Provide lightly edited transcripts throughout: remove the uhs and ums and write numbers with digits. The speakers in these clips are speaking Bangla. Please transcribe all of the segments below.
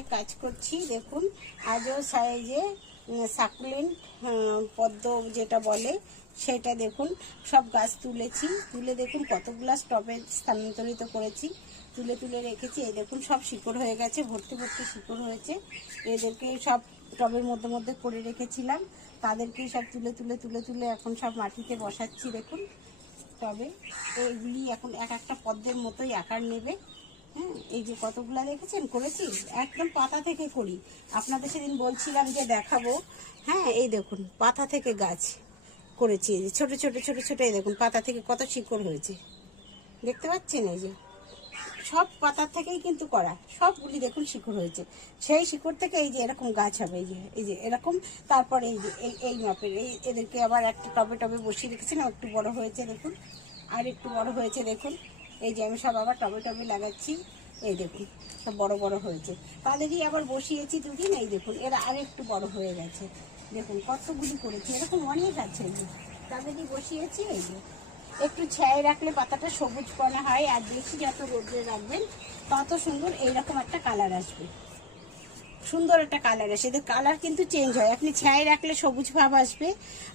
অনেক কাজ করছি। দেখুন আজও সাইজে সাকুলেন্ট পদ্ম যেটা বলে সেটা দেখুন সব গাছ তুলেছি, তুলে দেখুন কতগুলা টবে স্থানান্তরিত করেছি, তুলে তুলে রেখেছি। এই দেখুন সব শিকড় হয়ে গেছে, ভর্তি ভর্তি শিকড় হয়েছে। এদেরকে সব টবের মধ্যে মধ্যে করে রেখেছিলাম, তাদেরকেই সব তুলে তুলে তুলে তুলে এখন সব মাটিতে বসাচ্ছি। দেখুন টবে এইগুলি এখন এক একটা পদ্মের মতোই আকার নেবে। হ্যাঁ, এই যে কতগুলা দেখেছেন করেছি, একদম পাতা থেকে করি। আপনাদের সেদিন বলছিলাম যে দেখাবো। হ্যাঁ, এই দেখুন পাতা থেকে গাছ করেছি, এই যে ছোটো ছোটো ছোটো ছোটো, এই দেখুন পাতা থেকে কত শিকড় হয়েছে, দেখতে পাচ্ছেন? এই যে সব পাতা থেকেই কিন্তু করা, সবগুলি দেখুন শিকড় হয়েছে। সেই শিকড় থেকে এই যে এরকম গাছ হবে, এই যে এরকম। তারপরে এই যে এই মাপের এদেরকে আবার একটা টবে টবে বসিয়ে রেখেছিলাম, একটু বড় হয়েছে দেখুন, আর একটু বড় হয়েছে দেখুন। এই যে আমি সব আবার টবে টবে লাগাচ্ছি, এই দেখুন সব বড় বড় হয়েছে। তাদেরই আবার বসিয়েছি দুদিন, এই দেখুন এরা আর একটু বড় হয়ে গেছে। দেখুন কতগুলি করেছি, এরকম অনেক আছে। এই যে তাদেরই বসিয়েছি। এই যে একটু ছায়া রাখলে পাতাটা সবুজ করা হয়, আর বেশি যত রোদ্রে রাখবেন তত সুন্দর এইরকম একটা কালার আসবে, সুন্দর একটা কালার আসে। এদের কালার কিন্তু চেঞ্জ হয়, আপনি ছায়া রাখলে সবুজ ভাব আসবে,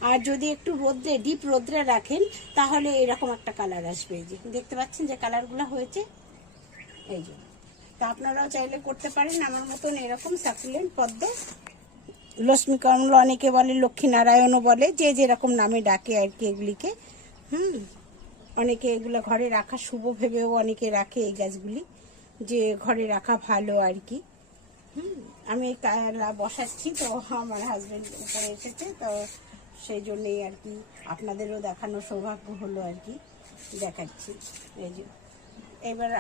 আর যদি একটু রোদ্রে ডিপ রোদ্রে রাখেন তাহলে এরকম একটা কালার আসবে। এই যে দেখতে পাচ্ছেন যে কালারগুলো হয়েছে, এই যে। তো আপনারাও চাইলে করতে পারেন আমার মতন এরকম সাকুলেন্ট পদ্ম। লক্ষ্মী কমলা অনেকে বলে, লক্ষ্মী নারায়ণও বলে, যে যেরকম নামে ডাকে আর কি এগুলিকে। অনেকে এগুলো ঘরে রাখা শুভ ভেবেও অনেকে রাখে এই গাছগুলি, যে ঘরে রাখা ভালো আর কি। আমি বসাচ্ছি, তো আমার হাজবেন্ড উপরে এসেছে, তো সেই জন্যেই আর কি আপনাদেরও দেখানোর সৌভাগ্য হলো আর কি, দেখাচ্ছি। এই যে এবার